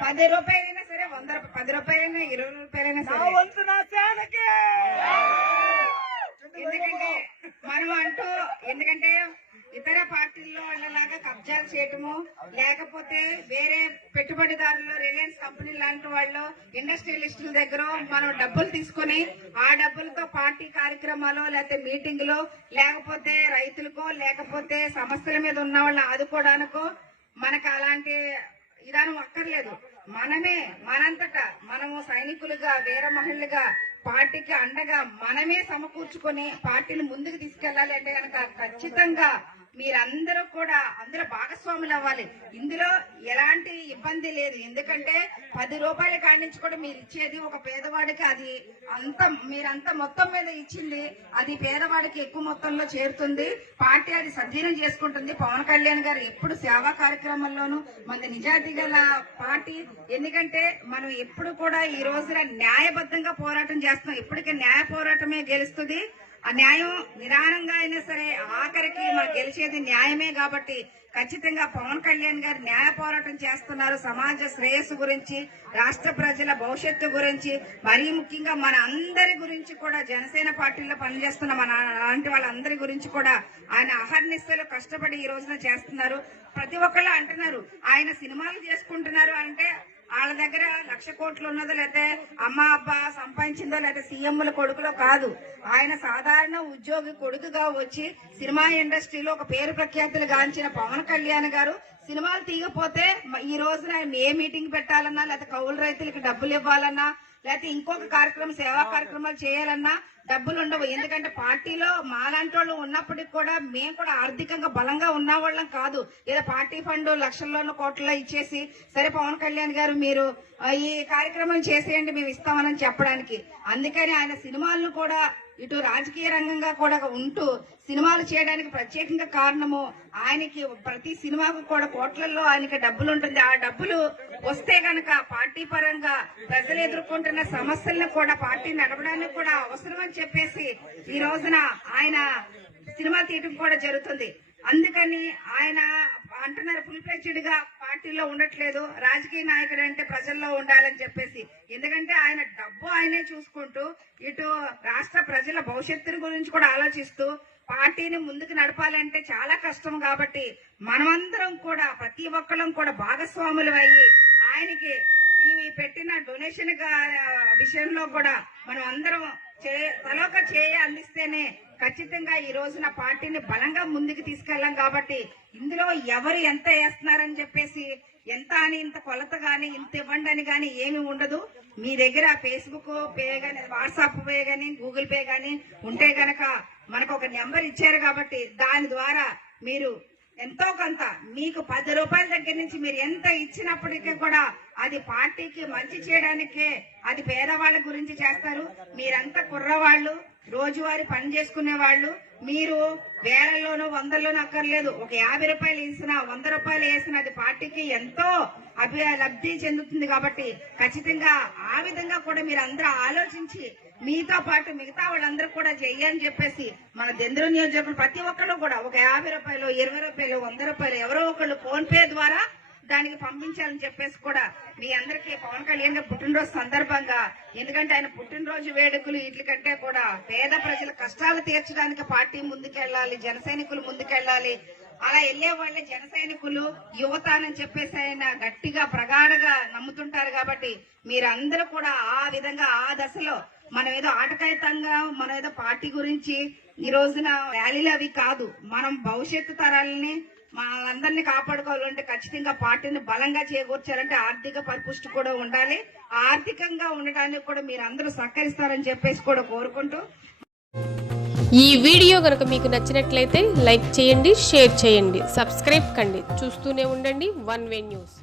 ₹10 అయినా సరే, ₹100, ₹10, ₹20 సరే. ఎందుకంటే ఇతర పార్టీల్లో వాళ్ళలాగా కబ్జాలు చేయటము, లేకపోతే వేరే పెట్టుబడిదారులు, రిలయన్స్ కంపెనీ లాంటి వాళ్ళు, ఇండస్ట్రియలిస్టుల దగ్గర మనం డబ్బులు తీసుకుని ఆ డబ్బులతో పార్టీ కార్యక్రమాలు, లేకపోతే మీటింగులు, లేకపోతే రైతులకో, లేకపోతే సమస్యల మీద ఉన్న వాళ్ళని ఆదుకోవడానికో మనకు అలాంటి విధానం అక్కర్లేదు. మనంతటా మనము సైనికులుగా, వీర మహిళలుగా పార్టీకి అండగా మనమే సమకూర్చుకొని పార్టీని ముందుకు తీసుకెళ్లాలి అంటే కనుక ఖచ్చితంగా మీరందరూ కూడా అందరూ భాగస్వాములు అవ్వాలి. ఇందులో ఎలాంటి ఇబ్బంది లేదు. ఎందుకంటే ₹10 కాడి నుంచి కూడా మీరు ఇచ్చేది ఒక పేదవాడికి, అది మీరంతా మొత్తం మీద ఇచ్చింది అది పేదవాడికి ఎక్కువ మొత్తంలో చేరుతుంది. పార్టీ అది సద్వినియోగం చేసుకుంటుంది. పవన్ కళ్యాణ్ గారు ఎప్పుడు సేవా కార్యక్రమంలోనూ మన నిజాయితీ గల పార్టీ. ఎందుకంటే మనం ఎప్పుడు కూడా ఈ రోజున న్యాయబద్ధంగా పోరాటం చేస్తాం. ఇప్పటికే న్యాయ పోరాటమే గెలుస్తుంది. ఆ న్యాయం నిదానంగా అయినా సరే ఆఖరికి మనకు గెలిచేది న్యాయమే. కాబట్టి ఖచ్చితంగా పవన్ కళ్యాణ్ గారు న్యాయ పోరాటం చేస్తున్నారు. సమాజ శ్రేయస్సు గురించి, రాష్ట్ర ప్రజల భవిష్యత్తు గురించి, మరీ ముఖ్యంగా మన అందరి గురించి కూడా, జనసేన పార్టీలో పనిచేస్తున్న మన అలాంటి వాళ్ళందరి గురించి కూడా ఆయన అహర్నిశలు కష్టపడి ఈ రోజున చేస్తున్నారు. ప్రతి ఒక్కళ్ళు అంటున్నారు ఆయన సినిమాలు చేసుకుంటున్నారు అంటే వాళ్ళ దగ్గర 1,00,000 కోట్లు ఉన్నదో, లేకపోతే అమ్మ అబ్బా సంపాదించిందో, లేకపోతే సీఎంల కొడుకులో కాదు. ఆయన సాధారణ ఉద్యోగి కొడుకుగా వచ్చి సినిమా ఇండస్ట్రీలో ఒక పేరు ప్రఖ్యాతులు గాంచిన పవన్ కళ్యాణ్ గారు సినిమాలు తీయకపోతే ఈ రోజున ఆయన ఏ మీటింగ్ పెట్టాలన్నా, లేకపోతే కౌలు రైతులకు డబ్బులు ఇవ్వాలన్నా, లేకపోతే ఇంకొక కార్యక్రమం, సేవా కార్యక్రమాలు చేయాలన్నా డబ్బులు ఉండవు. ఎందుకంటే పార్టీలో మాలాంటి వాళ్ళు ఉన్నప్పటికీ కూడా మేము కూడా ఆర్థికంగా బలంగా ఉన్న వాళ్ళం కాదు. ఏదో పార్టీ ఫండ్ లక్షల్లోనూ కోట్లలో ఇచ్చేసి సరే పవన్ కళ్యాణ్ గారు మీరు ఈ కార్యక్రమం చేసేయండి మేము ఇస్తామని చెప్పడానికి. అందుకని ఆయన సినిమాలను కూడా ఇటు రాజకీయ రంగంగా కూడా ఉంటూ సినిమాలు చేయడానికి ప్రత్యేకంగా కారణము ఆయనకి ప్రతి సినిమాకు కూడా కోట్లలో ఆయనకి డబ్బులు ఉంటుంది. ఆ డబ్బులు వస్తే గనక పార్టీ పరంగా ప్రజలు ఎదుర్కొంటున్న సమస్యలను కూడా పార్టీ నడపడానికి కూడా అవసరం అని చెప్పేసి ఈ రోజున ఆయన సినిమా తీయటం కూడా జరుగుతుంది. అందుకని ఆయన అంటున్నారు ఫుల్ ఫ్లెడ్జ్డ్ గా పార్టీలో ఉండట్లేదు, రాజకీయ నాయకుడు అంటే ప్రజల్లో ఉండాలని చెప్పేసి. ఎందుకంటే ఆయన డబ్బు ఆయనే చూసుకుంటూ ఇటు రాష్ట్ర ప్రజల భవిష్యత్తు గురించి కూడా ఆలోచిస్తూ పార్టీని ముందుకు నడపాలంటే చాలా కష్టం. కాబట్టి మనమందరం కూడా ప్రతి ఒక్కరం కూడా భాగస్వాములు అయ్యి ఆయనకి ఇవి పెట్టిన డొనేషన్ విషయంలో కూడా మనం అందరం తలోక అందిస్తేనే ఖచ్చితంగా ఈ రోజున పార్టీని బలంగా ముందుకు తీసుకెళ్ళాం. కాబట్టి ఇందులో ఎవరు ఎంత వేస్తున్నారని చెప్పేసి ఎంత అని ఇంత కొలత గాని, ఇంత ఇవ్వండి అని గాని ఏమి ఉండదు. మీ దగ్గర ఫేస్బుక్ పే గాని, వాట్సాప్ పే గాని, గూగుల్ పే గాని ఉంటే గనక మనకు ఒక నెంబర్ ఇచ్చారు. కాబట్టి దాని ద్వారా మీరు ఎంతో కొంత మీకు ₹10 దగ్గర నుంచి మీరు ఎంత ఇచ్చినప్పటికీ కూడా అది పార్టీకి మంచి చేయడానికే, అది పేదవాళ్ళ గురించి చేస్తారు. మీరంతా కుర్రవాళ్ళు, రోజువారీ పని చేసుకునే వాళ్ళు, మీరు వేలల్లోనూ వందల్లోనూ అక్కర్లేదు. ఒక ₹50 వేసినా, ₹100 వేసినా అది పార్టీకి ఎంతో లబ్ధి చెందుతుంది. కాబట్టి ఖచ్చితంగా ఆ విధంగా కూడా మీరు అందరూ ఆలోచించి మీతో పాటు మిగతా వాళ్ళందరూ కూడా చెయ్యని చెప్పేసి మన దెందురు నియోజకవర్గం ప్రతి ఒక్కళ్ళు కూడా ఒక ₹50, ₹20, ₹100 ఎవరో ఒకళ్ళు ఫోన్ పే ద్వారా దానికి పంపించాలని చెప్పేసి కూడా మీ అందరికీ పవన్ కళ్యాణ్ గారి పుట్టినరోజు సందర్భంగా, ఎందుకంటే ఆయన పుట్టినరోజు వేడుకలు వీటికంటే కూడా పేద ప్రజల కష్టాలు తీర్చడానికి పార్టీ ముందుకెళ్లాలి, జన సైనికులు ముందుకెళ్లాలి. అలా వెళ్లే వాళ్ళే జన సైనికులు, యువత అని చెప్పేసి ఆయన గట్టిగా ప్రగాఢగా నమ్ముతుంటారు. కాబట్టి మీరందరూ కూడా ఆ విధంగా ఆ దశలో మనం ఏదో ఆటకాయితంగా మనం ఏదో పార్టీ గురించి ఈ రోజున ర్యాలీలు అవి కాదు, మనం భవిష్యత్తు తరాలని మనందరినీ కాపాడుకోవాలంటే ఖచ్చితంగా పార్టీని బలంగా చేకూర్చాలంటే ఆర్థిక పరిపుష్టి కూడా ఉండాలి. ఆర్థికంగా ఉండడానికి కూడా మీరు అందరూ సహకరిస్తారని చెప్పేసి కూడా కోరుకుంటూ, ఈ వీడియో కనుక మీకు నచ్చినట్లయితే లైక్ చేయండి, షేర్ చేయండి, సబ్స్క్రైబ్ కండి. చూస్తూనే ఉండండి వన్ వే న్యూస్.